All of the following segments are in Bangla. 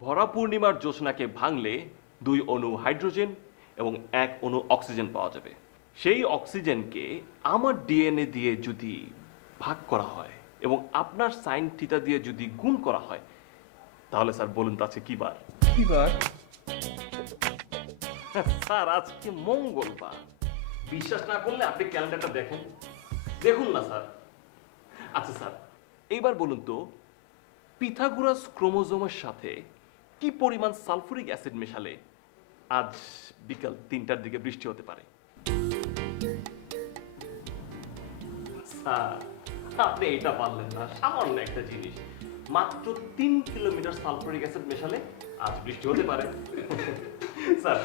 ভরা পূর্ণিমার জ্যোৎস্নাকে ভাঙলে 2 অণু হাইড্রোজেন এবং 1 অণু অক্সিজেন পাওয়া যাবে। সেই অক্সিজেনকে আমার ডিএনএ দিয়ে যদি ভাগ করা হয় এবং আপনার সাইন থিটা দিয়ে যদি গুণ করা হয়, তাহলে স্যার বলুন তো আছে কি বার? কি বার? স্যার আজকে মঙ্গলবার। বিশ্বাস না করলে আপনি ক্যালেন্ডারটা দেখেন, দেখুন না স্যার। আচ্ছা স্যার, এইবার বলুন তো পিথাগোরাস ক্রোমোজোমের সাথে কি পরিমাণ সালফুরিক অ্যাসিড মেশালে আজ বিকাল 3টার দিকে বৃষ্টি হতে পারে? স্যার আপনি এটা পারলেন না, সামান্য একটা জিনিস, মাত্র 3 কিলোমিটার সালফুরিক অ্যাসিড মেশালে আজ বৃষ্টি হতে পারে। স্যার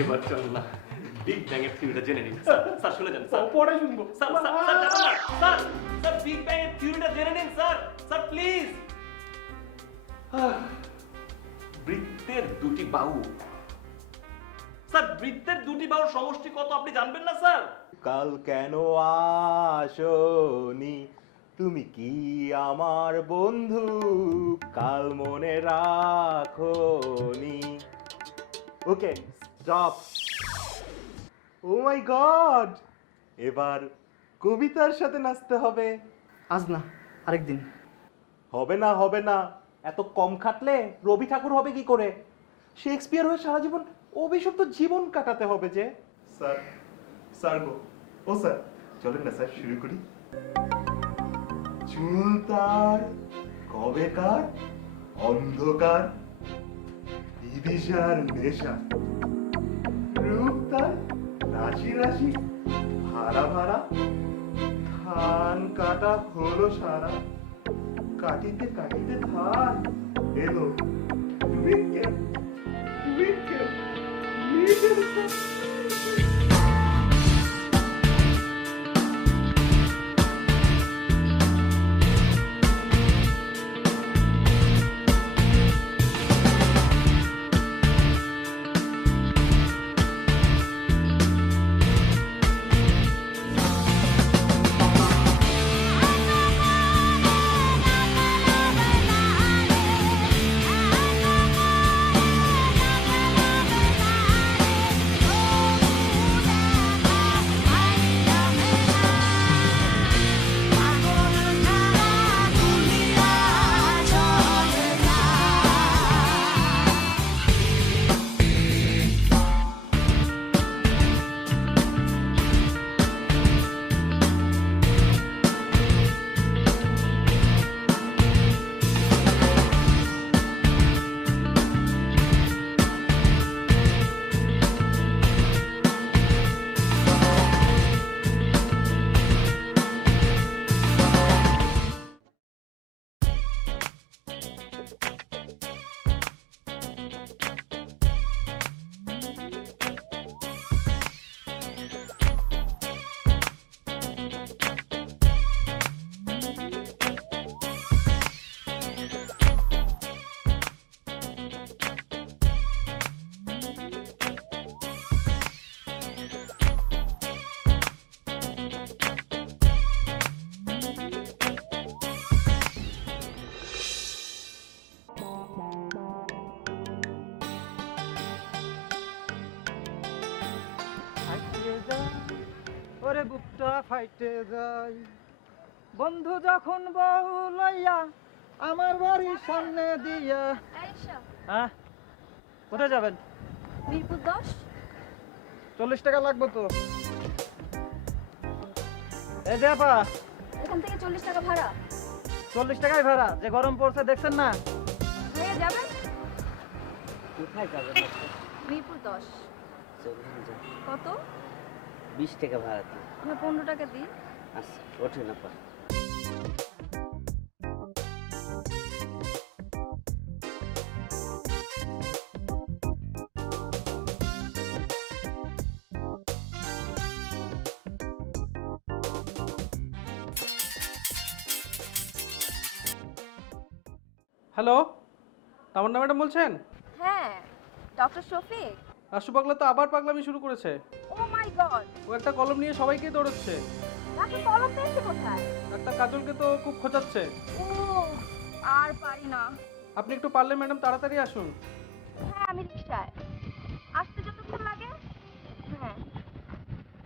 এবার চল না বিগ ব্যাং এর থিওরিটা জেনে নিন। স্যার শুনে যান স্যার। পরে শুনবো। স্যার স্যার স্যার যাবেন না। স্যার স্যার বিগ ব্যাং এর থিওরিটা জেনে নিন স্যার। Sir please. বৃত্তের দুটি বাহু। স্যার বৃত্তের দুটি বাহুর সমষ্টি কত আপনি জানবেন না স্যার? কাল কেন আসনি তুমি কি আমার বন্ধু, কাল মনে রাখনি। Okay stop. ও মাই গড, এবার কবিতার সাথে নাচতে হবে। আজ না, আরেকদিন। হবে না হবে না, এত কম খাটলে রবি ঠাকুর হবে কি করে? শেক্সপিয়ার হয়ে সারা জীবন অভিশপ্ত জীবন কাটাতে হবে যে। স্যার স্যার গো, ও স্যার চলেন না স্যার শুরু করি। চুল তার কবেকার অন্ধকার, বিদিশার নেশা, রূপ তার রাশি রাশি ভাড়া ভাড়া, ধান কাটা হলো সারা, কাটিতে কাটিতে ধান এলো উইকেট উইকেট উইকেট। ওরে বুকটা ফাইটে যায়, বন্ধু যখন বউ লইয়া আমার বাড়ির সামনে দিয়া। হ্যাঁ, কোথায় যাবেন? মিরপুর 10। 40 টাকা লাগবে তো। এই যে আপা, এখান থেকে 40 টাকা ভাড়া। 40 টাকাই ভাড়া, যে গরম পড়ছে দেখছেন না। হয়ে যাবেন? কোথায় যাবেন? মিরপুর 10। কত? 20 টাকা ভাড়া দিন। আমি 15 টাকা দিই। আচ্ছা ওঠেন আপা। হ্যালো, তামান্না ম্যাডাম বলছেন? হ্যাঁ, ডক্টর শফিক। রাসু পাগলা তো আবার পাগলামি শুরু করেছে। ও মাই গড, ও একটা কলম নিয়ে সবাইকেই দৌড়াচ্ছে। তাকে কলম পেয়েছে কোথায়? ডাক্তার কাজলকে তো খুব খোঁচাচ্ছে। ও আর পারি না। আপনি একটু পারলে ম্যাডাম তাড়াতাড়ি আসুন। হ্যাঁ আমি রিক্সায়। আসতে যতক্ষণ লাগে? হ্যাঁ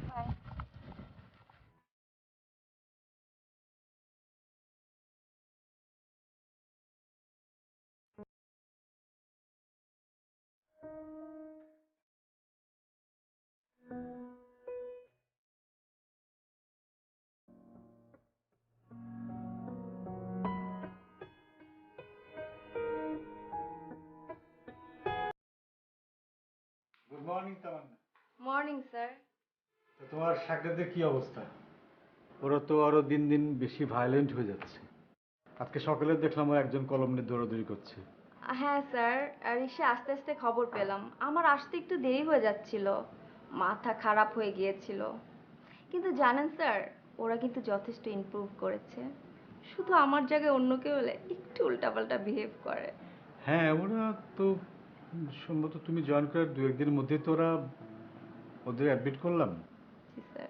bye. Good morning Tamanna. Morning sir. তো তোমার সাগরেদের কি অবস্থা? ওরা তো আরো দিন দিন বেশি ভায়োলেন্ট হয়ে যাচ্ছে। আজকে সকালে দেখলাম ও একজন কলম নিয়ে দৌড়াদৌড়ি করছে। হ্যাঁ স্যার, রিক্সা আস্তে আস্তে খবর পেলাম। আমার আসতে একটু দেরি হয়ে যাচ্ছিল, মাথা খারাপ হয়ে গিয়েছিল। কিন্তু জানেন স্যার, ওরা কিন্তু যথেষ্ট ইমপ্রুভ করেছে। শুধু আমার জায়গায় অন্য কেউ হলে একটু উল্টাপাল্টা বিহেভ করে। হ্যাঁ, ওরা তো সম্ভবত তুমি জয়েন করার দু একদিনের মধ্যেই তো ওদের অ্যাডমিট করলাম। জি স্যার।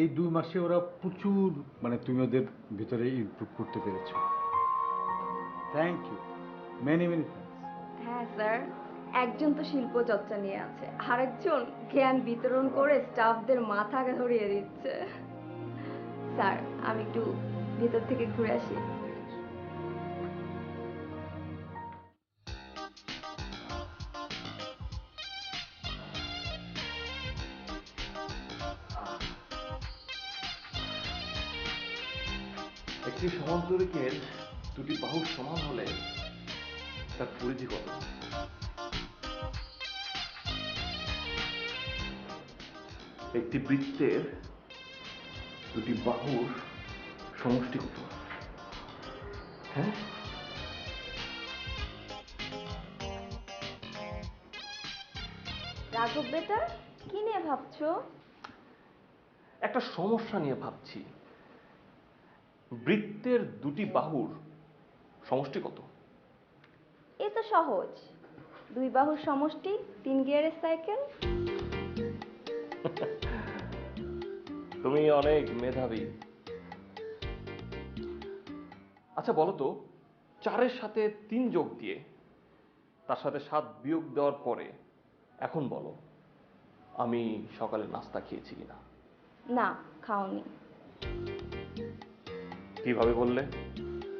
এই 2 মাসে ওরা প্রচুর, মানে তুমি ওদের ভিতরে ইমপ্রুভ করতে পেরেছো। Thank you, many many thanks. হ্যাঁ স্যার, একজন তো শিল্প চর্চা নিয়ে আছে, আরেকজন জ্ঞান বিতরণ করে স্টাফদের মাথা ধরিয়ে দিচ্ছে। স্যার আমি একটু ভিতর থেকে ঘুরে আসি। একটি সমান্তরিকের দুটি বাহু সমান হলে তার পরিধি কত? একটি বৃত্তের দুটি বাহুর সমষ্টি কত? হ্যাঁ, রাঘব বেটা, কি নিয়ে ভাবছো? একটা সমস্যা নিয়ে ভাবছি। বৃত্তের দুটি বাহুর সমষ্টি কত? এ তো সহজ, দুই বাহুর সমষ্টি 3 গিয়ারের সাইকেল। তুমি অনেক মেধাবী। আচ্ছা বলো তো, 4-এর সাথে 3 যোগ দিয়ে তার সাথে 7 বিয়োগ দেওয়ার পরে এখন বলো আমি সকালে নাস্তা খেয়েছি কিনা? না, খাওনি। কিভাবে বললে?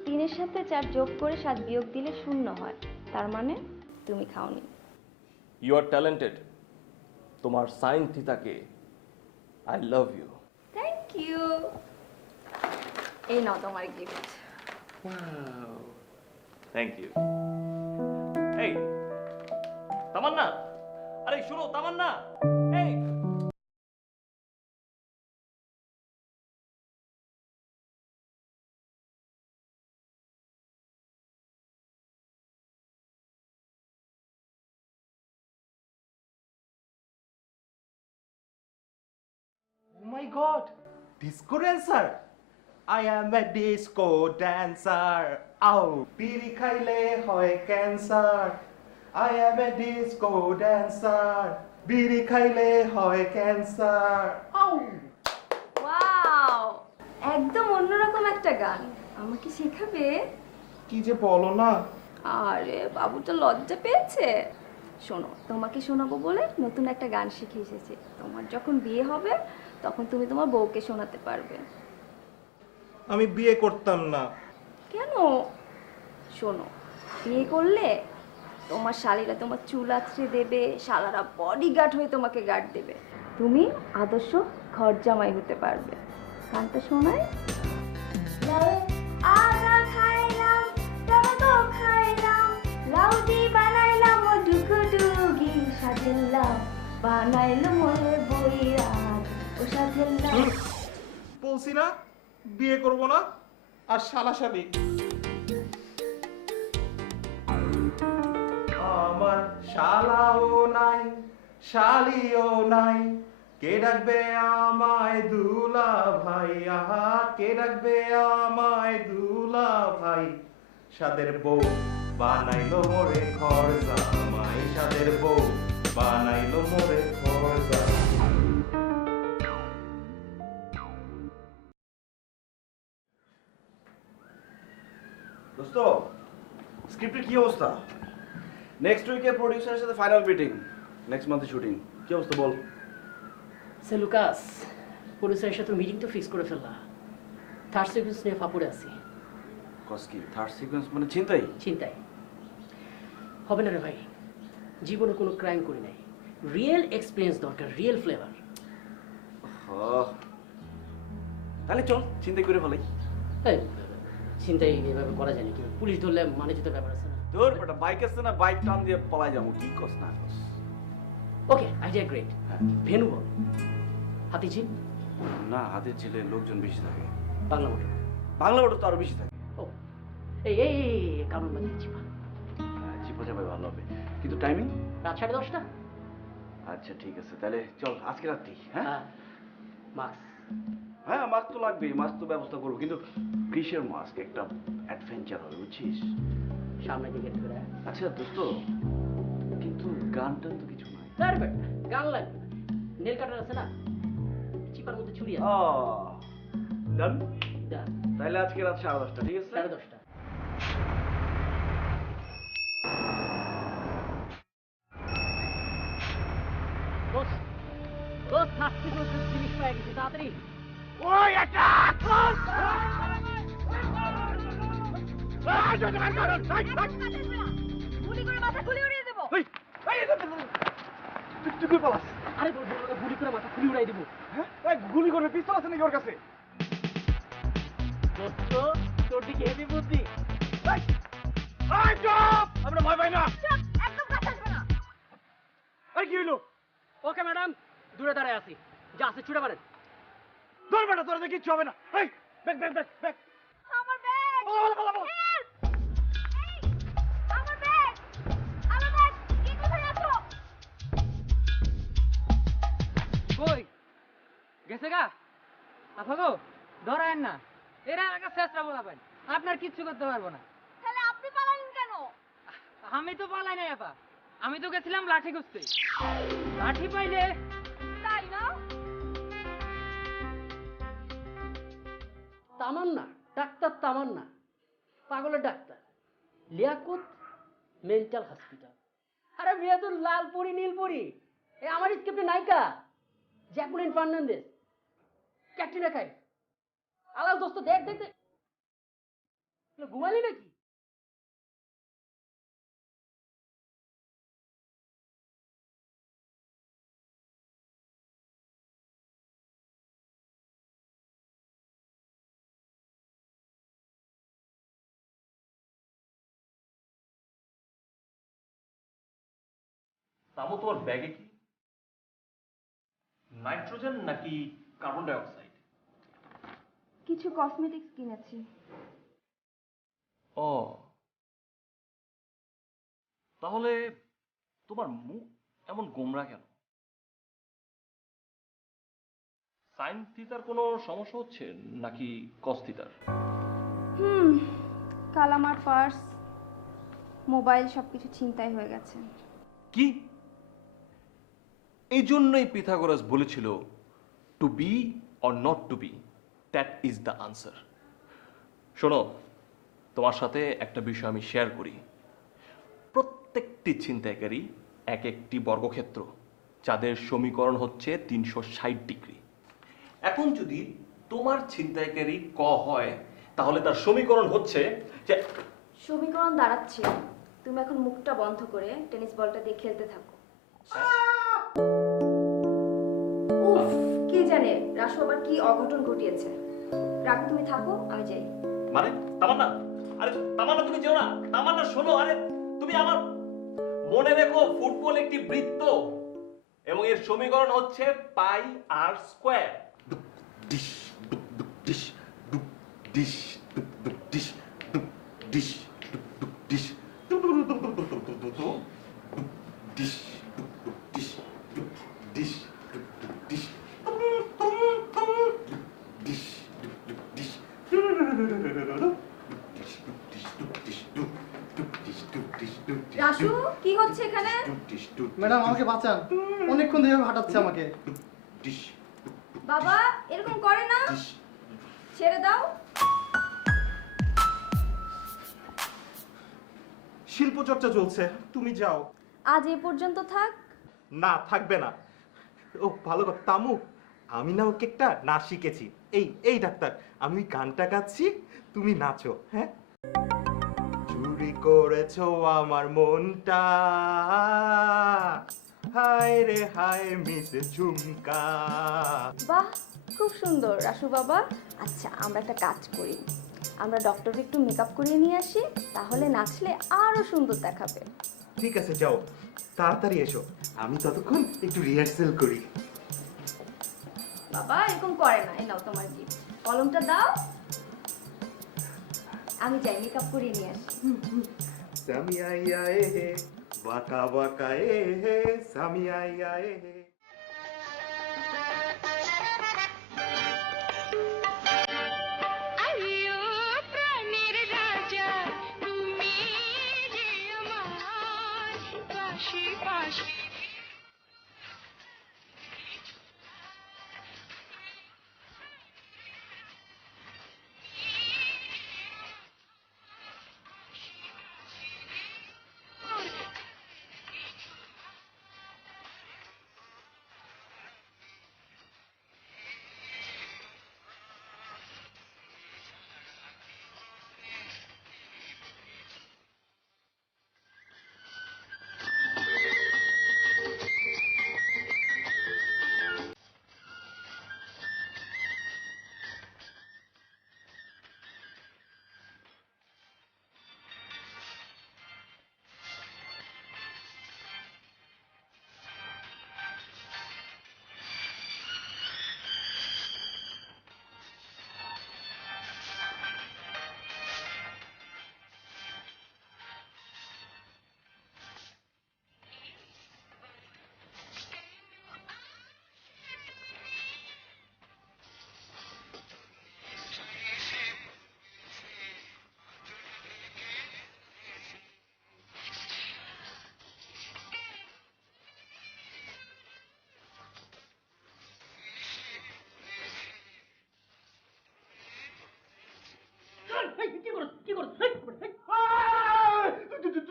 3-এর সাথে 4 যোগ করে 7 বিয়োগ দিলে 0 হয়, তার মানে তুমি খাওনি। You are talented. তোমার sine theta I love you. Thank you. এই নাও তোমার গিফট। Thank you. এই তামান্না, আরে শোনো তামান্না, এই Oh my God! Disco dancer! I am a disco dancer. Ow! বিড়ি খাইলে হয় cancer. I am a disco dancer. বিড়ি খাইলে হয় ক্যান্সার। Ow! ওয়াও, একদম অন্যরকম একটা গান। আমাকে শেখাবে? কি যে বলো না। আরে বাবুটা লজ্জা পেয়েছে। শোনো, তোমাকে শোনাবো বলে নতুন একটা গান শিখে এসেছি। তোমার যখন বিয়ে হবে তখন তুমি তোমার বউকে শোনাতে পারবে। আমি বিয়ে করতাম না। কেন? শোনো, বিয়ে করলে তোমার শালীরা তোমার চুল আঁচড়ে দেবে, শালারা বডিগার্ড হয়ে তোমাকে গার্ড দেবে। তুমি আদর্শ ঘর জামাই হতে পারবে। গানটা শোনাই। আগা খাইলাম, টমেটো খাইলাম, লাউডি বানাইলাম, ও ডুগডুগি সাজেলাম, বানাইলো মোরে বইরাত, ও সাজেলাম। বলছি না বিয়ে করব না, আর শালাশালি। আমার শালাও নাই, শালিও নাই, কে ডাকবে আমায় দুলা ভাই? আহা, কে ডাকবে আমায় দুলা ভাই? সাদের বউ বানাইলো মোরে ঘর জামাই, সাদের বউ বানাইলো মোরে ঘর জামাই। দোস্ত, স্ক্রিপ্টের কি অবস্থা? নেক্সট উইকে প্রোডিউসারের সাথে ফাইনাল মিটিং, নেক্সট মান্থে শুটিং। কি অবস্থা বল? সে লুকাস, প্রডিউসারের সাথে মিটিং তো ফিক্স করে ফেললা। থার্ড সিকুয়েন্স নিয়ে ফাপড়ে আছি। কস কি থার্ড সিকোয়েন্স মানে চিন্তাই? চিন্তায় হবে না রে ভাই, জীবনে কোনো ক্রাইম করি নাই। রিয়েল এক্সপিরিয়েন্স দরকার, রিয়েল ফ্লেভার। তাহলে চল চিন্তা করে ফেলাই। এই চিন্তাই এভাবে করা যায় না, কি পুলিশ ধরলে মানে যেতে ব্যাপার আছে না। তোর বেটা বাইক আছে না, বাইক টান দিয়ে পলাই যাবো। কি কস না কস? ওকে, আইডিয়া গ্রেট। ভেনু বল, হাতিঝিল, না, হাতের ছেলে লোকজন বেশি থাকে। বাংলা মোটর। বাংলা ওটা তো আরো বেশি থাকে। ও এই এই কারণ বাজে চিপা। চিপা যাবে ভালো হবে, কিন্তু টাইমিং রাত 10:30। আচ্ছা ঠিক আছে, তাহলে চল আজকে রাত্রি। হ্যাঁ হ্যাঁ, মাস্ক। হ্যাঁ, মাস্ক তো লাগবেই, মাস্ক তো ব্যবস্থা করবো, কিন্তু কিসের মাস্ক? একটা অ্যাডভেঞ্চার হবে, বুঝছিস? সামনে দিকে ধরে আচ্ছা দোস্ত, কিন্তু গানটা তো কিছু নাই। গান লাগবে না। নেল কাটার আছে না, চিপার মধ্যে ছুরি আছে। ডান। Done. তাহলে আজকে রাত 10:30, ঠিক আছে? 10:30। জিনিস পাই গেছে, তাড়াতাড়ি। গুলি করে মাথা খুলে উড়িয়ে দেবো। আরে গুলি করে মাথা খুলি উড়াই দিব। গুলি করবে, পিস্তল আছে নাকি ওর কাছে? দোস্ত, তোর দিকে হেভি বুদ্ধি। আমরা ভয় পাই না। চুপ, একদম কাছে আসবে না। আরে কি হইলো? ওকে ম্যাডাম, দূরে দাঁড়ায় আছি, যা আছে ছুটে মারেন। ধর বেটা, তোর তো কিচ্ছু হবে না। এই ব্যাক ব্যাক ব্যাক ব্যাক। আমার ব্যাগ! বলো। Help! এই, আমার ব্যাগ! আমার ব্যাগ! কে কোথায় আছো? কই গেছে গা? আফাগো ধরায়েন না, এরা এলাকা শেষরা বলাবেন, আপনার কিচ্ছু করতে পারবো না। তাহলে আপনি পালালেন কেন? আমি তো পালাই নাই আপা, আমি তো গেছিলাম লাঠি খুঁজতে। লাঠি পাইলে তাই না? তামান্না, ডাক্তার তামান্না, পাগলের ডাক্তার। Liaquat mental hospital. আরে মেয়ে তো লালপুরি নীলপুরি, এ আমার স্ক্রিপ্টে নায়িকা জ্যাকুলিন ফার্নান্দেজ, ক্যাটরিনা কাইফ। আলাল দোস্ত, দেখ দেখ দেখ, ঘুমালি নাকি? তামো তোমার ব্যাগে কি? নাইট্রোজেন নাকি কার্বন ডাই অক্সাইড? কিছু কসমেটিক্স কিনেছি। ও, তাহলে তোমার মুখ এমন গোমরা কেন? সাইন থিটার কোনো সমস্যা হচ্ছে নাকি কস থিটার? কাল আমার পার্স, মোবাইল সবকিছু ছিনতাই হয়ে গেছে। কি? এই জন্যই পিথাগোরাস বলেছিল to be or not to be, that is the answer. শোনো, তোমার সাথে একটা বিষয় আমি শেয়ার করি। প্রত্যেকটি ছিনতাইকারী এক একটি বর্গক্ষেত্র, যাদের সমীকরণ হচ্ছে 360 ডিগ্রি। এখন যদি তোমার ছিনতাইকারী ক হয়, তাহলে তার সমীকরণ হচ্ছে যে সমীকরণ দাঁড়াচ্ছে, তুমি এখন মুখটা বন্ধ করে টেনিস বলটা দিয়ে খেলতে থাকো। উফ, কে জানে রাসু আবার কি অঘটন ঘটিয়েছে। রাখো, তুমি থাকো, আমি যাই। মানে তামান্না, আরে তামান্না তুমি যেও না। তামান্না শোনো, আরে তুমি আমার, মনে রেখো ফুটবল একটি বৃত্ত এবং এর সমীকরণ হচ্ছে পাই আর স্কয়ার। ডিশ ডুক ডুক ডিশ ডুক ডিশ ডুক ডুক ডিশ ডুক ডিশ ডুক ডুক ডিশ ডুক ডুক ডুক ডুক ডুক ডুক ডুক ডুক ডিশ ডুক ডুক ডিশ ডুক ডিশ ডুক ডুক ডিশ ডিশ ডুক ডুক ডিশ রাসু, কি হচ্ছে এখানে? ম্যাডাম আমাকে বাঁচান, অনেকক্ষণ ধরে হাঁটাচ্ছে আমাকে। বাবা, এরকম করে না, ছেড়ে দাও। শিল্পচর্চা চলছে, তুমি যাও। আজ এ পর্যন্ত থাক। না, থাকবে না। ও ভালো কথা, তামু, আমি না ওকে একটা নাচ শিখেছি। এই ডাক্তার, আমি ওই গানটা গাচ্ছি, তুমি নাচো, হ্যাঁ? চুরি করেছো আমার মনটা, হায় রে হায় মিস ঝুমকা। বাহ, খুব সুন্দর রাসু বাবা। আচ্ছা, আমরা একটা কাজ করি, আমরা ডক্টরকে একটু মেকআপ করিয়ে নিয়ে আসি, তাহলে নাচলে আরো সুন্দর দেখাবে। ঠিক আছে, যাও, তাড়াতাড়ি এসো, আমি ততক্ষণ একটু রিহার্সেল করি। বাবা এরকম করে না, এই নাও তোমার গিফট, কলমটা দাও। আমি যাই মেকআপ করিয়ে নিয়ে আসি। সামিয়া এ হে, বাঁকা বাঁকা এ হে, সামিয়া এ হে।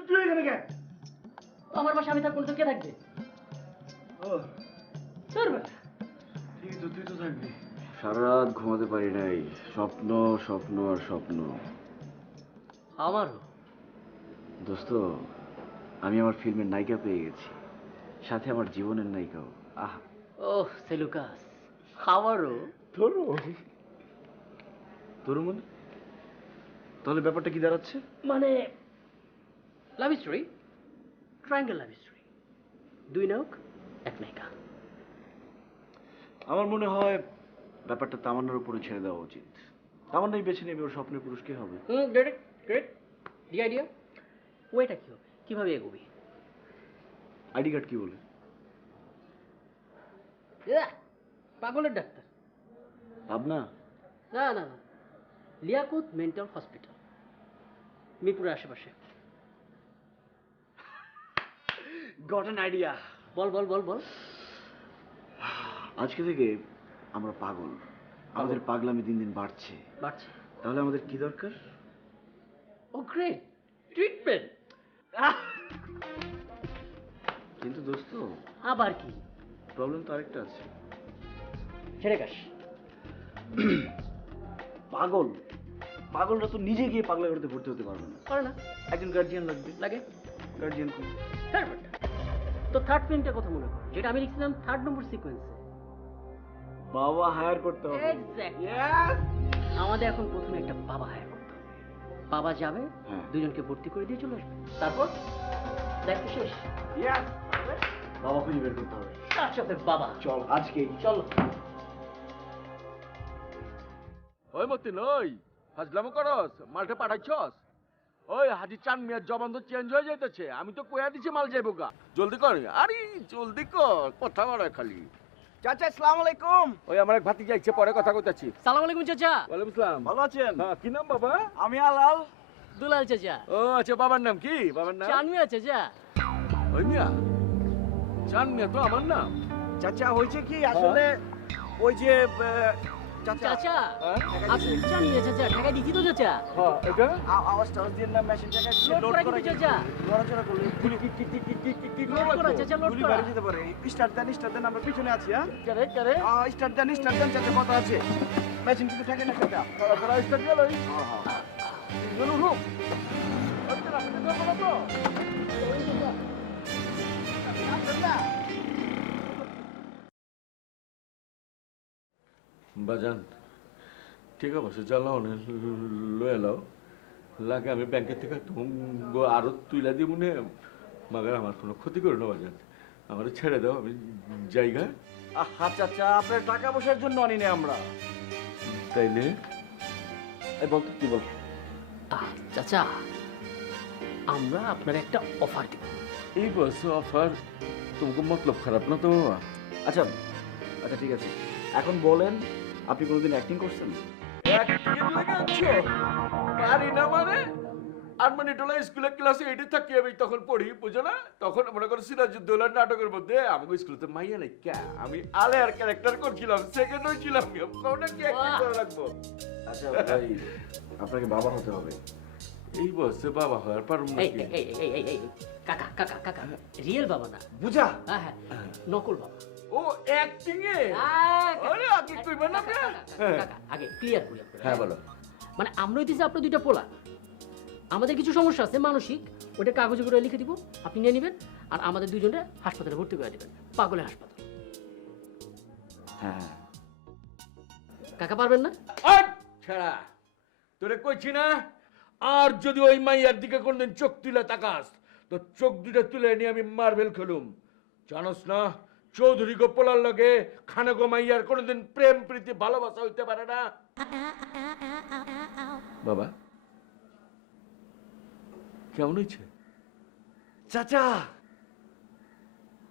তুই এখানে কে? আমার বাসা আমি থাকবো না তো কে থাকবে? ও তোর বেটা। ঠিক তো, তুই তো থাকবি। সারা রাত ঘুমাতে পারি নাই, স্বপ্ন স্বপ্ন আর স্বপ্ন। আমারও। দোস্ত, আমি আমার ফিল্মের নায়িকা পেয়ে গেছি, সাথে আমার জীবনের নায়িকাও। আহ, ওহ সেলুকাস, আমারও। তোরও? তোর মনে? তাহলে ব্যাপারটা কি দাঁড়াচ্ছে? মানে love story, triangle love story, দুই নায়ক এক নায়িকা। আমার মনে হয় ব্যাপারটা তামান্নার উপরে ছেড়ে দেওয়া উচিত। তামান্নাই বেছে নেবে ওর স্বপ্নের পুরুষ কে হবে। Great great, the idea. ওইটা কি হবে, কিভাবে এগোবি? আইডি কার্ড কি বলে? পাগলের ডাক্তার। ভাবনা? না না না, লিয়াকত মেন্টাল হসপিটাল, মিরপুরের আশেপাশে। Got an idea. বল বল বল বল। আজকে থেকে আমরা পাগল, আমাদের পাগলামি দিন দিন বাড়ছে। বাড়ছে। তাহলে আমাদের কি দরকার? ও গ্রেট, ট্রিটমেন্ট। কিন্তু দোস্ত, আবার কি প্রবলেম তো আরেকটা আছে। ছেড়ে কাশ। পাগল, পাগলরা তো নিজে গিয়ে পাগলা করতে ভর্তি হতে পারবে না, করে না, একজন গার্জিয়ান লাগবে। লাগে। গার্জিয়ান কোন? তো থার্ড ফিল্মটার কথা মনে কর, যেটা আমি লিখছিলাম 3rd নম্বর সিকোয়েন্সে। বাবা হায়ার করতে হবে। এক্স্যাক্টলি। আমাদের এখন প্রথমে একটা বাবা হায়ার করতে হবে। বাবা যাবে, হ্যাঁ। দুজনকে ভর্তি করে দিয়ে চলে আসবে, তারপর দায়িত্ব শেষ। বাবা খুঁজে বের করতে হবে। তার সাথে বাবা। চল আজকেই। চলো। ওই মতিন, ওই ফাজলামো করস, মালটা পাঠাইছস? ওই হাজি চান মিয়ার জবান তো চেঞ্জ হয়ে যাইতেছে, আমি তো কইয়া দিছি মাল যাইব গা। জলদি কর, আরে জলদি কর, কথা বাড়ায় খালি। চাচা আসসালামু আলাইকুম। ওই আমার এক ভাতিজা ইচ্ছে পরে কথা কইতাছি। সালাম আলাইকুম চাচা। ওয়ালাইকুম আসসালাম। ভালো আছেন? হ্যাঁ, কি নাম বাবা? আমি আলাল। দুলাল চাচা। ও আচ্ছা, বাবার নাম কি? বাবার নাম চানমিয়া চাচা। ওই মিয়া, চান মিয়া তো আমার নাম। চাচা হয়েছে কি আসলে, ওই যে চাচা আপনি জানিয়ে চাচা টাকা দিছি তো চাচা হ্যাঁ এটা আওয়াজ টাওয়াজ দিয়ে না মেশিনটাকে লোড করা কিন্তু চাচা নড়াচড়া করলে কি লোড করা চাচা লোড গুলি করা বাড়ি যেতে পারে স্টার্ট দেন আমরা পিছনে আছি হ্যাঁ করে করে স্টার্ট দেন চাচা কথা আছে মেশিন কিন্তু থাকে না চাচা তারা স্টার্ট গেল গেল রুক আচ্ছা না আপনি তো বলো বাজান ঠিক আছে জ্বালাও না লয়ে এলাও লাগে আমি ব্যাংকের থেকে আরো তুইলা দিব নে মাগার আমার কোনো ক্ষতি করো না বাজান আমার ছেড়ে দাও আমি জায়গা আহা চাচা আপনার টাকা পয়সার জন্য আনি না আমরা তাইলে এই বলতো কি বল চাচা আমরা আপনার একটা অফার দিব এই বস অফার তোমাকে মতলব খারাপ না তো বাবা আচ্ছা আচ্ছা ঠিক আছে এখন বলেন আপনি কোনোদিন অ্যাক্টিং করছেন পারি না মানে আর মানে টোলা স্কুলের ক্লাসে এইটি থাকি আমি তখন পড়ি বুঝো না তখন মনে করো সিরাজউদ্দৌলার নাটকের মধ্যে আমাকে স্কুলেতে মাইয়া নাই কে আমি আলেয়ার ক্যারেক্টার করছিলাম সেকেন্ড হয়েছিলাম কোনটা কি অ্যাক্টিং করে রাখবো আচ্ছা ভাই আপনাকে বাবা হতে হবে। এই বসে বাবা হওয়ার পারুম না এই কি এই এই এই এই কাকা কাকা কাকা রিয়েল বাবা না বুঝা হ্যাঁ হ্যাঁ নকল বাবা ও অ্যাক্টিং এ আরে আগে কইবেন না কাকা আগে ক্লিয়ার করি আপনারা হ্যাঁ বলো মানে আমরা হইতেছি আপনার দুইটা পোলা আমাদের কিছু সমস্যা আছে মানসিক ওটা কাগজে করে লিখে দিব আপনি নিয়ে নেবেন আর আমাদের দুইজনের হাসপাতালে ভর্তি করে দিবেন পাগলের হাসপাতাল হ্যাঁ কাকা পারবেন না ছাড়া তোরে কইছি না আর যদি ওই মাইয়ার দিকে কোনদিন চোখ তুলে তাকাস তো চোখ দুটা তুলে নিয়ে আমি মার্বেল খেলুম জানোস না চৌধুরী গোপালার লগে খানাগো মাইয়ার কোনদিন প্রেম প্রীতি ভালোবাসা হইতে পারে না বাবা কেমন হয়েছে চাচা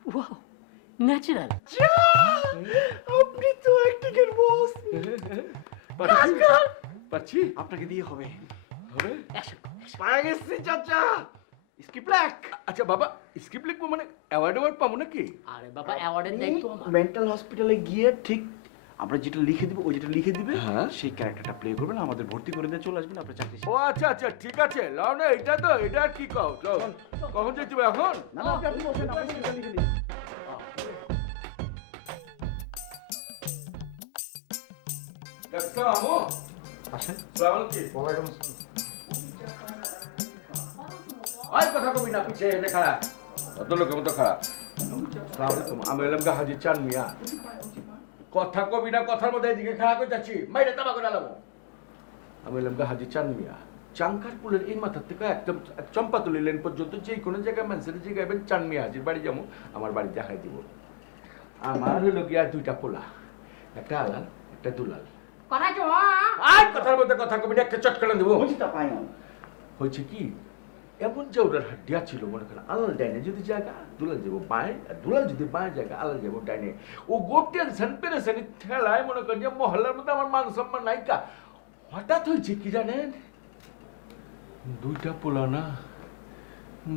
ওয়াও ন্যাচারাল আপনি তো অ্যাক্টিং এর বস পাচ্ছি আপনাকে দিয়ে হবে হবে পায়ে গেছি চাচা স্কিপ ব্ল্যাক আচ্ছা বাবা স্ক্রিপ্ট লিখবো মানে অ্যাওয়ার্ড পাবো নাকি আরে বাবা অ্যাওয়ার্ডের দায়িত্ব আমার মেন্টাল হসপিটালে গিয়ে ঠিক আমরা যেটা লিখে দিব ওই যেটা লিখে দিবে হ্যাঁ। সেই ক্যারেক্টারটা প্লে করবেন আমাদের ভর্তি করে দিয়ে চলে আসবেন আপনার চাকরি ও আচ্ছা আচ্ছা ঠিক আছে লাও না এটা তো এটা আর কি কও চল কখন যেতে হবে এখন না না আপনি বসেন আপনি সেটা লিখে দিন আসসালামু আসেন আসসালামু আলাইকুম ওয়ালাইকুম আসসালাম। আই কথা কবি না পিছে এনে খাড়া অত লোকের মতো খাড়া আসসালামু আলাইকুম আমি এলাম গা হাজি চান মিয়া কথা কবি না কথার মধ্যে এদিকে খাড়া করে যাচ্ছি মাইরে তাবা করে আলামো আমি এলাম গা হাজি চান মিয়া চাঙ্কারপুলের এই মাথার থেকে একদম চম্পাতলি লেন পর্যন্ত যে কোনো জায়গায় মানুষের জায়গায় চান মিয়া হাজির বাড়ি যাবো আমার বাড়ি দেখাই দিব আমার হলো গিয়া দুইটা পোলা একটা আলাল একটা দুলাল আই কথার মধ্যে কথা কবি না একটা চটকানা দেবো বুঝিতা পাই না হয়েছে কি এমন যে ওটার হাড্ডিয়া ছিল মনে করেন আলাল ডাইনে যদি জায়গা দুলাল যাবো বাঁয়ে আর দুলাল যদি বাঁয়ে জায়গা আলাল যাবো ডাইনে ও গো টেনশন পেরেছেন ঠেলায় মনে করেন যে মহল্লার মধ্যে আমার মান সম্মান নাইকা হঠাৎ হয়েছে কি জানেন দুইটা পোলা না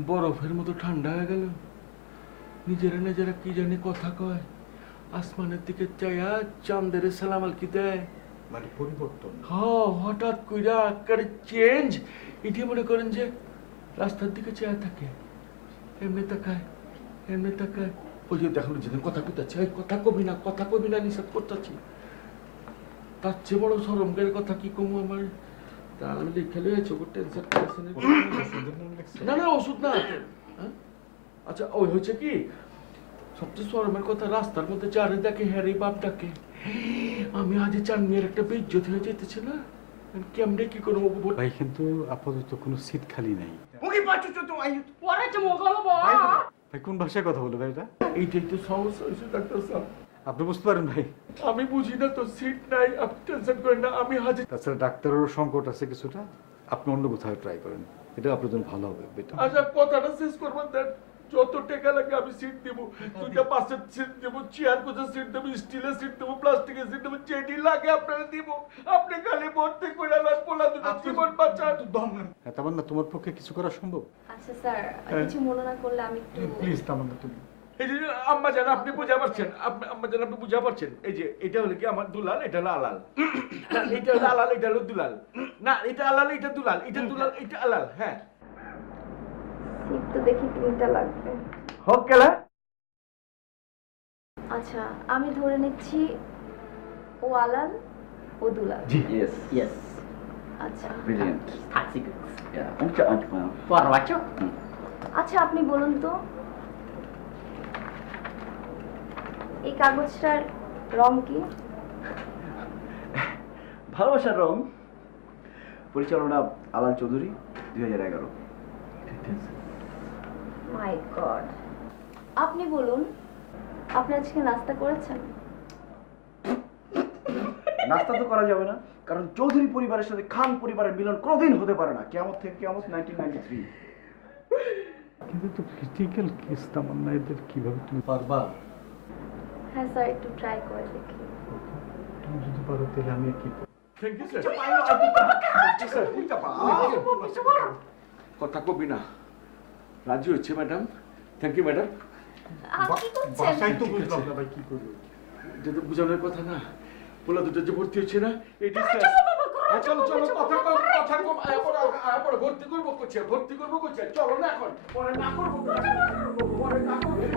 বরফের মতো ঠান্ডা হয়ে গেল নিজেরা নিজেরা কি জানি কথা কয় আসমানের দিকে চাইয়া চাঁদের সালাম আলকি দেয় মানে পরিবর্তন হঠাৎ কইরা আকারে চেঞ্জ এটি মনে করেন যে রাস্তার দিকে চেয়ে থাকে এমনি তাকায় ওই যে দেখুন যেদিন কথা কইতাছি এই কথা কবি না নিষেধ করতেছি তার চেয়ে বড় সরমকের কথা কি কমু আমার তা আমি লিখে লিয়েছি ওর টেনশন না না ওষুধ না হ্যাঁ? আচ্ছা ওই হচ্ছে কি সবচেয়ে সরমের কথা রাস্তার মধ্যে চারে দেখে হ্যারি বাপ ডাকে আমি আজ চান মেয়ের একটা বেইজ্জত হয়ে যেতেছে না কেমনে কি করবো ভাই কিন্তু আপাতত কোনো সিট খালি নাই মুখি পাচ্ছ তো আই ভাই কোন ভাষায় কথা বলে ভাই এটা এইটাই তো সমস্যা হয়েছে ডাক্তার সাহেব আপনি বুঝতে পারেন ভাই আমি বুঝি না তো সিট নাই আপনি টেনশন করেন না আমি হাজির তাছাড়া ডাক্তারেরও সংকট আছে কিছুটা আপনি অন্য কোথাও ট্রাই করেন এটা আপনার জন্য ভালো হবে বেটা আচ্ছা কথাটা শেষ করবো দেন যত টাকা লাগে আমি সিট দেবো দুইটা পাশের সিট দেবো চেয়ার কোথাও সিট দেবো স্টিলের সিট দেবো প্লাস্টিকের সিট দেবো যেটি লাগে আপনারা দিব আপনি খালি ভর্তি করে আনার পোলা দুটো জীবন বাঁচান হ্যাঁ তার না তোমার পক্ষে কিছু করা সম্ভব আচ্ছা স্যার কিছু মনে না করলে আমি একটু প্লিজ তামান্না তুমি এই যে আম্মা জান আপনি বুঝা পারছেন, আম্মা জান আপনি বুঝা পারছেন, এই যে এটা হলো কি আমার দুলাল, এটা হলো আলাল, এটা হলো আলাল, এটা হলো দুলাল, না এটা আলাল, এটা দুলাল, এটা দুলাল, এটা আলাল। হ্যাঁ সিট তো দেখি 3টা লাগবে। হোক কেলা। আচ্ছা আমি ধরে নিচ্ছি ও আলাল, ও দুলাল। ইয়েস ইয়েস আচ্ছা ব্রিলিয়েন্ট। 30 seconds আচ্ছা আচ্ছা আপনি বলুন তো এই কাগজটার রং কি? ভালোবাসার রং, পরিচালনা আলাল চৌধুরী, 2011। মাই গড, আপনি বলুন আপনি আজকে নাস্তা করেছেন? নাস্তা তো করা যাবে না, কারণ চৌধুরী পরিবারের সাথে খান পরিবারের মিলন কোনোদিন হতে পারে না। কিয়ামত থেকে কিয়ামত 1993। কিন্তু তো ক্রিটিক্যাল কেস তামান্না, এদের কিভাবে তুমি পারবা? হ্যাঁ স্যার একটু ট্রাই করে দেখি। তুমি যদি পারো তাহলে আমি কি থ্যাংক ইউ স্যার। কথা কবি না, রাজি হচ্ছে ম্যাডাম। Thank you madam. কি করছেন? বাসায় তো বুঝলাম না ভাই কি করবো। এটা তো বোঝানোর কথা না, পোলা দুটো যে ভর্তি হচ্ছে না, এটি চলো চলো কথা কম কথা কম, আয়া পড়া ভর্তি করবো করছে, ভর্তি করবো করছে, চলো না এখন, পরে না করবো, পরে না করবো।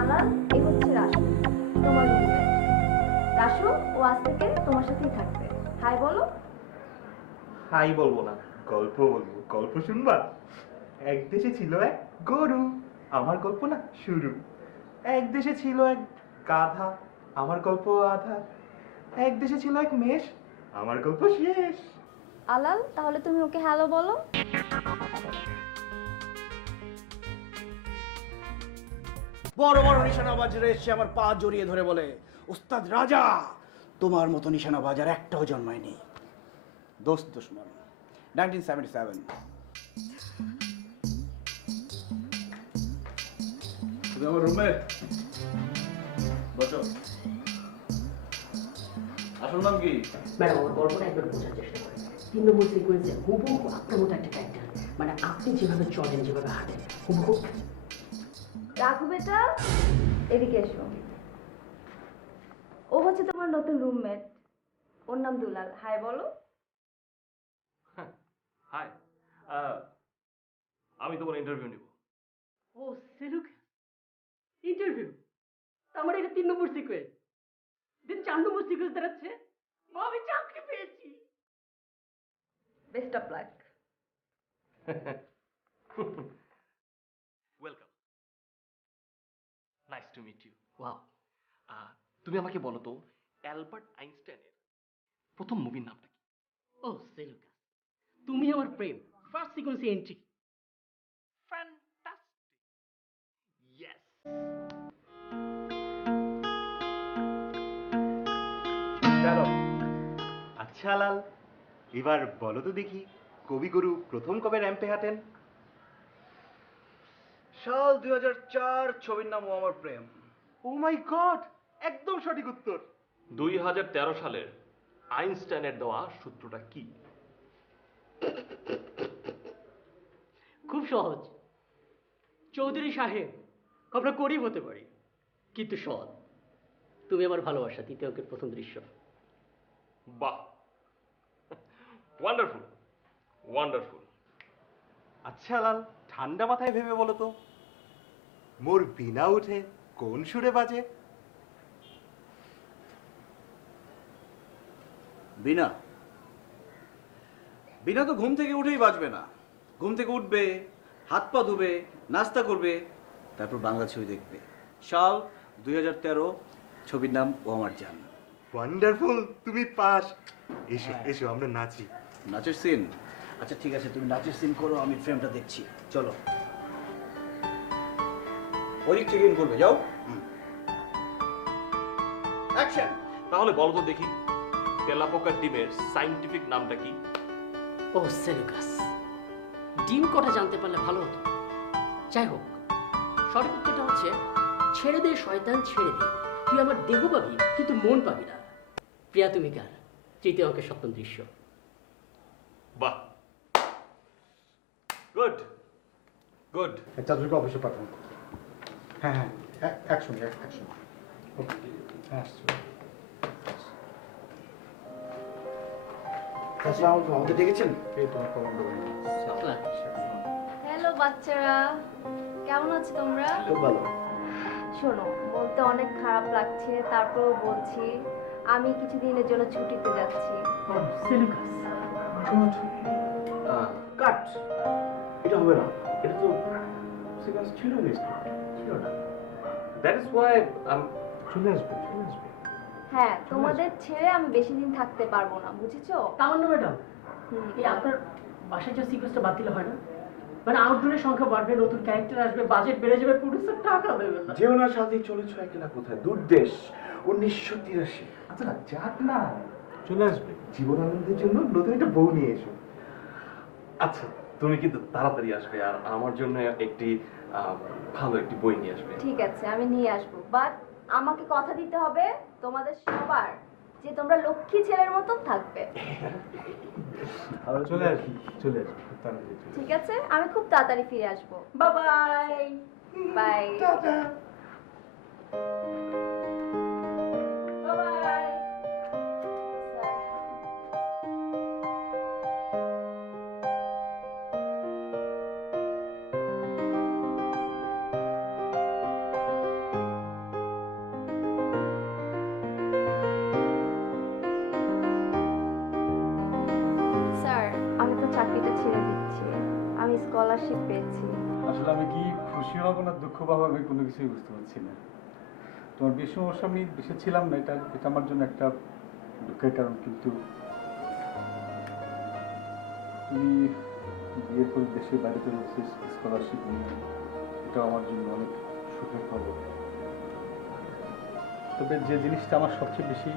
আলাল এই হচ্ছে রাসু, তোমার রুমমেট। রাসু ও আজ থেকে তোমার সাথেই থাকবে। হাই বলো। হাই বলবো না, গল্প বলবো। গল্প শুনবা? এক দেশে ছিল এক গরু, আমার গল্প না শুরু। এক দেশে ছিল এক গাধা, আমার গল্প আধা। এক দেশে ছিল এক মেষ, আমার গল্প শেষ। আলাল তাহলে তুমি ওকে হ্যালো বলো। বড় বড় নিশানাবাজরা এসে আমার পা জড়িয়ে ধরে বলে, উস্তাদ রাজা, তোমার মতো নিশানাবাজ আর একটাও জন্মায়নি। দোস্ত দুশ্মন, 1977। তুমি আমার রুমে বসো। আসল নাম কি? ম্যাডাম আমার গল্পটা একবার বোঝার চেষ্টা করেন। 3 নম্বর সিকোয়েন্সে হুবহু আপনার মতো একটা ক্যারেক্টার, মানে আপনি যেভাবে চলেন যেভাবে হাঁটেন হুবহু। রাঘু বেটা এদিকে এসো। ও হচ্ছে তোমার নতুন রুমমেট, ওর নাম দুলাল। হাই বলো। হাই, আমি তোমার ইন্টারভিউ নিব। ও সেলুক ইন্টারভিউ, তার মানে এটা 3 নম্বর সিকোয়েন্স। দিন 4 নম্বর সিকোয়েন্স দাঁড়াচ্ছে আমি চাকরি পেয়েছি। Best of luck. Welcome, nice to meet you. Wow, তুমি আমাকে বলো তো অ্যালবার্ট আইনস্টাইনের প্রথম মুভির নামটা কি? ও সেলুক, তুমি আমার প্রেম, ফার্স্ট সিকোয়েন্সে এন্ট্রি। Fantastic, yes. চলো। আচ্ছা লাল, এবার বলো তো দেখি কবিগুরু প্রথম কবে র্যাম্পে হাঁটেন? সাল 2004, ছবির নাম ও আমার প্রেম। ও মাই গড, একদম সঠিক উত্তর। 2013 সালের আইনস্টাইনের দেওয়া সূত্রটা কি? খুব সহজ। চৌধুরী সাহেব, আমরা গরিব হতে পারি কিন্তু সৎ। তুমি আমার ভালোবাসা, তৃতীয় অঙ্কের প্রথম দৃশ্য। বাহ, ওয়ান্ডারফুল ওয়ান্ডারফুল। আচ্ছা লাল, ঠান্ডা মাথায় ভেবে বলো তো মোর বিনা উঠে কোন সুরে বাজে? বিনা? বিনা তো ঘুম থেকে উঠেই বাজবে না। ঘুম থেকে উঠবে, হাত পা ধুবে, নাস্তা করবে, তারপর বাংলা ছবি দেখবে। সাল 2013, ছবির নাম ও আমার জান। ওয়ান্ডারফুল, তুমি পাস। এসো এসো আমরা নাচি। নাচের সিন? আচ্ছা ঠিক আছে, তুমি নাচের সিন করো, আমি ফ্রেমটা দেখছি। চলো, ওদিক চেক ইন করবে, যাও। অ্যাকশন। তাহলে বলো তো দেখি তেলাপোকা ডিমের সায়েন্টিফিক নামটা কি? ও সেলুকাস, ডিম কটা জানতে পারলে ভালো হতো। যাই হোক, সঠিক উত্তরটা হচ্ছে ছেড়ে দে শয়তান ছেড়ে দে, তুই আমার দেহ পাবি কিন্তু মন পাবি না। প্রিয়া তুমি কার তৃতীয় অঙ্কের সপ্তম দৃশ্য। বাহ, গুড গুড। চাচুকে অফিসে পাঠান। হ্যাঁ হ্যাঁ, একসঙ্গে একসঙ্গে। ওকে, হ্যাঁ আসছি। আসসালামু আলাইকুম, আমাদের ডেকেছেন? এই তোমার কমান্ডো বাহিনী। হ্যালো বাচ্চারা, কেমন আছো তোমরা? খুব ভালো। শোনো, বলতে অনেক খারাপ লাগছে, তারপরেও বলছি আমি কিছুদিনের জন্য ছুটিতে যাচ্ছি। কাট, এটা হবে না, এটা তো সিকোয়েন্স ছিল না, ছিল না। দ্যাট ইজ ওয়াই চলে আসবে, চলে আসবে। হ্যাঁ, তোমাদের ছেড়ে আমি বেশি দিন থাকতে পারবো না, বুঝেছো? তামান্না ম্যাডাম, হুম। এই আপনার বাসায় যে সিকোয়েন্সটা বাতিল হয় না, মানে আউটডোরের সংখ্যা বাড়বে, নতুন ক্যারেক্টার আসবে, বাজেট বেড়ে যাবে, প্রোডিউসার টাকা দেবে না। যেও না সাথে চলেছ একলা কোথায়, দূর দেশ, 1983। আচ্ছা না, যাক না, চলে আসবে। জীবনানন্দের জন্য নতুন একটা বউ নিয়ে এসো। আচ্ছা, তুমি কিন্তু তাড়াতাড়ি আসবে আর আমার জন্য একটি ভালো একটি বই নিয়ে আসবে। ঠিক আছে, আমি নিয়ে আসবো, বাট আমাকে কথা দিতে হবে তোমাদের সবার যে তোমরা লক্ষ্মী ছেলের মতো থাকবে। চলে আসবে, চলে আসবে, খুব তাড়াতাড়ি চলে আসবে। ঠিক আছে, আমি খুব তাড়াতাড়ি ফিরে আসবো। Bye bye. Bye bye. Sir, আমি তো চাকরিটা ছেড়ে দিচ্ছি, আমি স্কলারশিপ পেয়েছি। আসলে আমি কি খুশি হব না দুঃখ পাবো আমি কোনো কিছুই বুঝতে পারছি না। তোমার বিয়ের সমস্যা আমি দেশে ছিলাম না, এটা এটা আমার জন্য একটা দুঃখের কারণ, কিন্তু তুমি বিয়ের পর দেশের বাইরে চলে এসেছিস স্কলারশিপ নিয়ে, এটা আমার জন্য অনেক সুখের খবর। তবে যে জিনিসটা আমার সবচেয়ে বেশি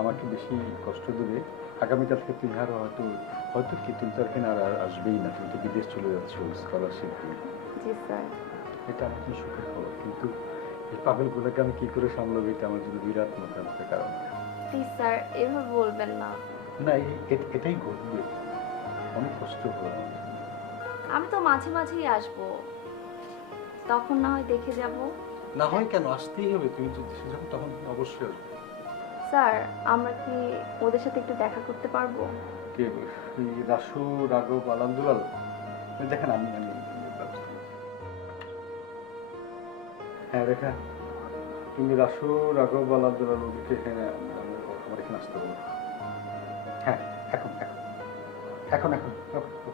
আমাকে বেশি কষ্ট দেবে, আগামীকাল থেকে তুমি আর হয়তো হয়তো কি তুমি তো এখানে আর আসবেই না, তুমি তো বিদেশ চলে যাচ্ছ স্কলারশিপ দিয়ে। জি স্যার। এটা আমার জন্য সুখের খবর, কিন্তু এই পাগলগুলোকে আমি কি করে সামলাবো এটা আমার জন্য বিরাট মাথার কারণ। প্লিজ স্যার, এভাবে বলবেন না। না, এটাই ঘটবে, অনেক কষ্ট হবে আমার জন্য। আমি তো মাঝে মাঝেই আসবো, তখন না হয় দেখে যাব। না হয় কেন, আসতেই হবে, তুমি তো দেশে যাবো তখন অবশ্যই আসবে। স্যার, আমরা কি ওদের সাথে একটু দেখা করতে পারবো? কে এই রাসু রাঘব আলান্দুলাল? দেখেন আমি আমি ব্যবস্থা করছি। হ্যাঁ রেখা, তুমি রাসু রাঘব আলান্দুলাল ওদিকে এখানে আমার এখানে আসতে বলো। হ্যাঁ, এখন এখন এখন এখন আসবে।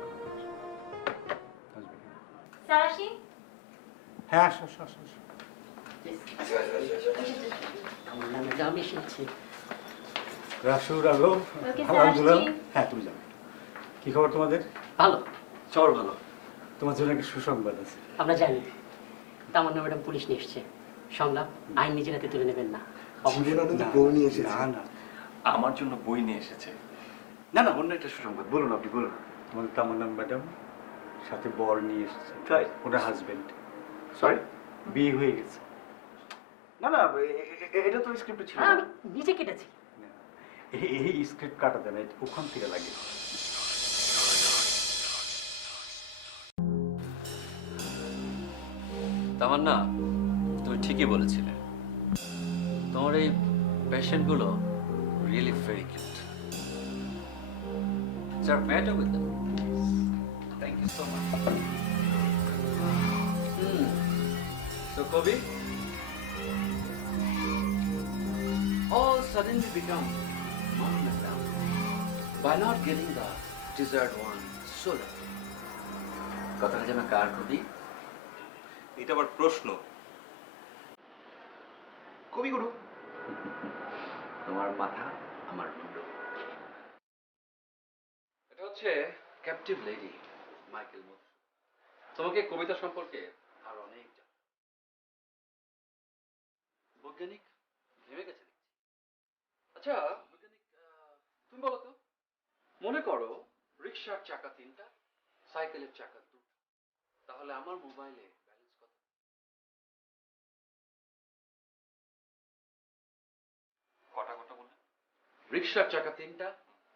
স্যার আসি? হ্যাঁ আসো আসো আসো আসো। তামান্না ম্যাডাম এসেছে। রাসু রাঘব ওকে স্যার, আলান্দুলাল, আসছি। হ্যাঁ তুমি যাবে। কি খবর তোমাদের? ভালো, সবার ভালো। তোমার জন্য একটা সুসংবাদ আছে। আমরা জানি তামান্না ম্যাডাম পুলিশ নিয়ে এসছে, সংলাপ আইন নিজের হাতে তুলে নেবেন না। না না আমার জন্য বই নিয়ে এসেছে। না না, অন্য একটা সুসংবাদ, বলুন আপনি বলুন। আমাদের তামান্না ম্যাডাম সাথে বর নিয়ে এসেছে, তাই? ওটা হাজবেন্ড, সরি, বিয়ে হয়ে গেছে। না না, এটা তো স্ক্রিপ্টে ছিল হ্যাঁ, না। আমি নিজে কেটেছি। এই স্ক্রিপ্ট কাটাতে না, ওখান থেকে লাগে। তামান্না, তুমি ঠিকই বলেছিলে, তোমার এই পেশেন্টগুলো really very cute. Sir, matter with them. Thank you so much. So, Kobe, all suddenly become mom and dad by not getting the desired one sooner. কথাটা যেন কার কবি? এটা আবার প্রশ্ন? কবিগুরু। তোমার মাথা আমার মুন্ডু। এটা হচ্ছে ক্যাপটিভ লেডি মাইকেল মুর। তোমাকে কবিতা সম্পর্কে আর অনেক জানো। বৈজ্ঞানিক ভেবে গেছে দেখছি। আচ্ছা বৈজ্ঞানিক, তুমি বলো তো, মনে করো রিক্সার চাকা 3টা, সাইকেলের চাকা 2টা, তাহলে আমার মোবাইলে ব্যালেন্স কত? কটা কটা বলে? রিক্সার চাকা 3টা,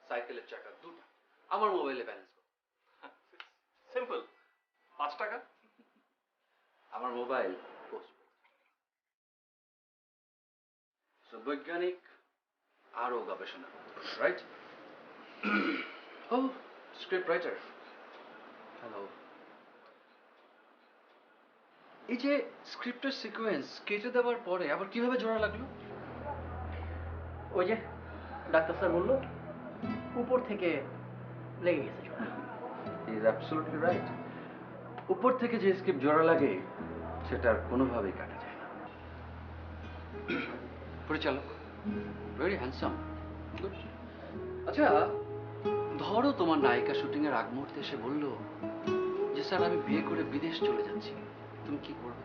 সাইকেলের চাকা 2টা। আমার মোবাইলে ব্যালেন্স কত? সিম্পল, 5 টাকা। আমার মোবাইল পোস্টপেড। সো বৈজ্ঞানিক আরো গবেষণা, রাইট? ও স্ক্রিপ্ট রাইটার, হ্যালো। এই যে স্ক্রিপ্টের সিকোয়েন্স কেটে দেওয়ার পরে আবার কিভাবে জোড়া লাগলো? ওই যে ডাক্তার স্যার বললো উপর থেকে লেগে গেছে জোড়া। Is absolutely right. উপর থেকে যে স্ক্রিপ্ট জোড়া লাগে সেটা আর কোনোভাবেই কাটা যায় না। পরিচালক ভেরি হ্যান্ডসাম, গুড। আচ্ছা, ধরো তোমার নায়িকা শুটিং এর আগ মুহূর্তে এসে বললো যে স্যার আমি বিয়ে করে বিদেশ চলে যাচ্ছি, তুমি কি করবে?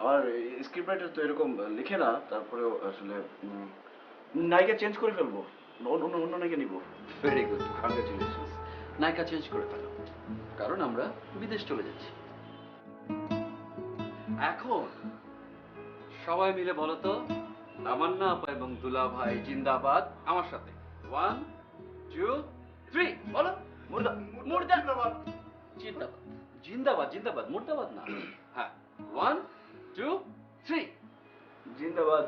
আমার স্ক্রিপ্ট রাইটার তো এরকম লিখে না, তারপরেও আসলে নায়িকা চেঞ্জ করে ফেলবো, অন্য নায়িকা নিবো। Very good, congratulations. নায়িকা চেঞ্জ করে ফেলো, কারণ আমরা বিদেশ চলে যাচ্ছি। এখন সবাই মিলে বলো তো, তামান্না আপা এবং দুলা ভাই জিন্দাবাদ। আমার সাথে 1 2 3 বলো। মুর্দাবাদ। জিন্দাবাদ জিন্দাবাদ জিন্দাবাদ, মুর্দাবাদ না। হ্যাঁ, 1 2 3 জিন্দাবাদ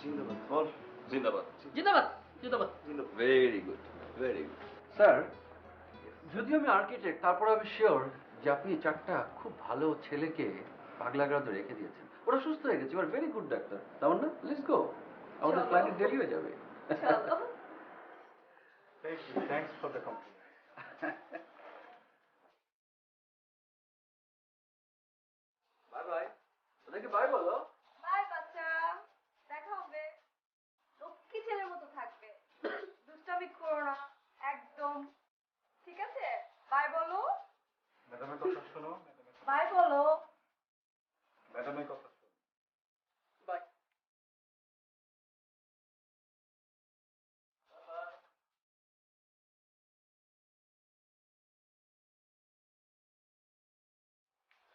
জিন্দাবাদ বল। জিন্দাবাদ। জিন্দাবাদ জিন্দাবাদ। Very good, very good. Sir, যদিও আমি আর্কিটেক্ট, তারপর আমি শিওর যে আপনি 4টা খুব ভালো ছেলেকে পাগলাগ্রাতে রেখে দিয়েছেন। ওরা সুস্থ হয়ে গেছে। You are very good doctor. তাও না, লেটস গো। আমাদের ফ্লাইটে দেরি হয়ে যাবে। চলো। Thanks for the compliment. Bye bye. ওদেরকে বাই বলো। বাই বাচ্চা, দেখা হবে। লক্ষ্মী ছেলের মতো থাকবে, দুষ্টামি করো না একদম, ঠিক আছে? বাই বলো। ম্যাডামের কথা শোনো, বাই বলো। ম্যাডামের কথা শোনো। বাই।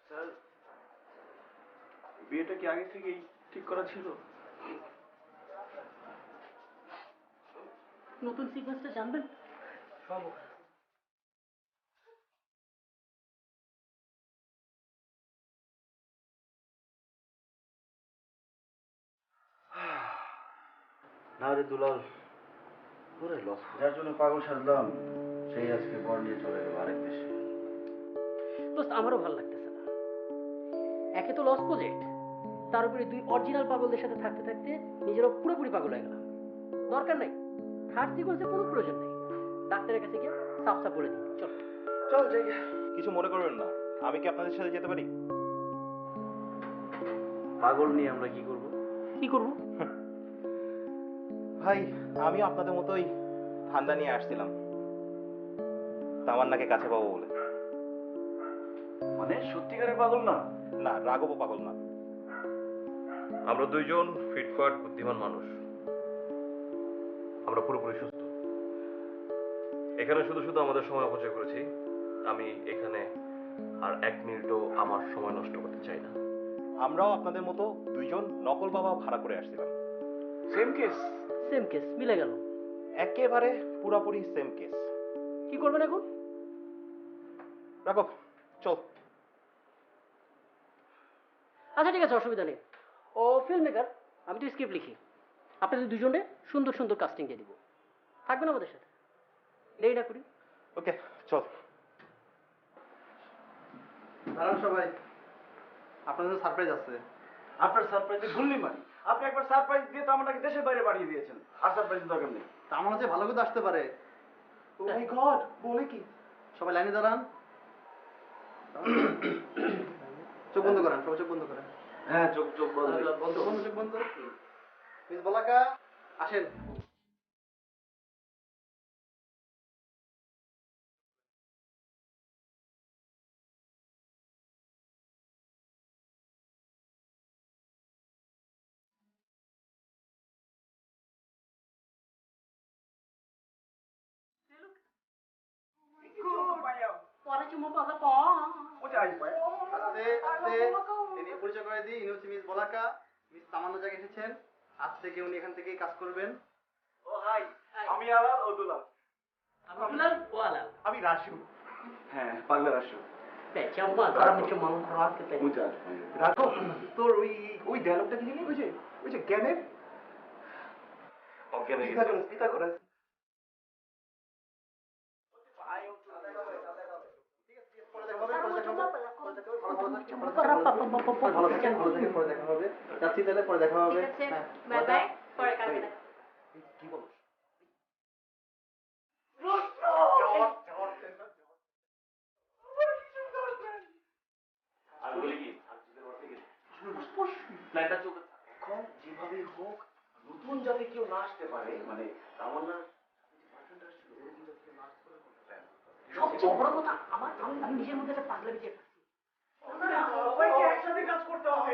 স্যার, বিয়েটা কি আগে থেকেই ঠিক করা ছিল? নতুন সিকোয়েন্সটা জানবেন? না রে দুলাল, ওরে লস। যার জন্য পাগল সাজলাম সেই আজকে বর নিয়ে চলে গেল আরেক দেশে। দোস্ত, আমারও ভালো লাগতেছে না। একে তো লস প্রজেক্ট, তার উপরে 2 অরিজিনাল পাগলদের সাথে থাকতে থাকতে নিজেরও পুরোপুরি পাগল হয়ে গেলাম। দরকার নাই, থার্ড সিকোয়েন্সের কোনো প্রয়োজন নেই। ডাক্তারের কাছে গিয়ে সাফ সাফ বলে দিই, চল। চল যাই। কিছু মনে করবেন না, আমি কি আপনাদের সাথে যেতে পারি? পাগল নিয়ে আমরা কি করব? কি করবো? ভাই, আমি আপনাদের মতোই ঠান্ডা নিয়ে আসছিলাম তামান্নাকে কাছে পাবো বলে। মানে সত্যিকারের পাগল না? না, রাঘবও পাগল না। আমরা দুইজন ফিটফাট বুদ্ধিমান মানুষ, আমরা পুরোপুরি সুস্থ। এখানে শুধু শুধু আমাদের সময় অপচয় করেছি। আমি এখানে আর 1 মিনিটও আমার সময় নষ্ট করতে চাই না। আমরাও আপনাদের মতো দুইজন নকল বাবা ভাড়া করে আসছিলাম। Same case. সেম কেস, মিলে গেল। একেবারে পুরাপুরি সেম কেস। কি করবেন এখন? রাঘব, চল। আচ্ছা ঠিক আছে, অসুবিধা নেই। ও ফিল্ম মেকার, আমি তো স্ক্রিপ্ট লিখি। আপনাদের দুজনে সুন্দর সুন্দর কাস্টিং দিয়ে দিব। থাকবেন আমাদের সাথে? দেরি না করি। ওকে, চল। দাঁড়ান সবাই, আপনাদের সারপ্রাইজ আছে। আপনার সারপ্রাইজে গুল্লি মারি। আপনি একবার সারপ্রাইজ দিয়ে তো আমাকে দেশের বাইরে পাঠিয়ে দিয়েছেন, আর সারপ্রাইজ দরকার নেই। তার মানে যে ভালো করে আসতে পারে। ও মাই গড, বলে কি? সবাই লাইনে দাঁড়ান। চোখ বন্ধ করেন, সবাই চোখ বন্ধ করেন। হ্যাঁ, চোখ চোখ বন্ধ বন্ধ বন্ধ, চোখ বন্ধ। মিস বলাকা, আসেন। পরে চুমো পাতা আস্তে আস্তে, ইনি পরিচয় করে দিই, ইনি হচ্ছে মিস বলাকা, মিস তামান্না জায়গা এসেছেন, আজ থেকে উনি এখান থেকেই কাজ করবেন। আমি আলাল ও দুলাল। Abdullah wala. আমি রাশু। হ্যাঁ, পাগলা রাশু। Coba kalau macam mau keluar kita. রাঘব, তোর ওই ডায়লগটা কি জানি? ওই যে জ্ঞানের অজ্ঞান হয়ে গেছে। পিথাগোরাস। যাচ্ছি তাহলে, পরে দেখা হবে। ঠিক আছে, বাই বাই, পরে কালকে দেখা। কি বলো? আমি বলি কি প্ল্যানটা চলতে এখন যেভাবেই হোক নতুন যাতে কেউ না আসতে পারে, মানে তামান্নার সবচেয়ে বড় কথা আমি নিজের মধ্যে একটা পাগলামি চেয়ে সবাইকে একসাথে কাজ করতে হবে।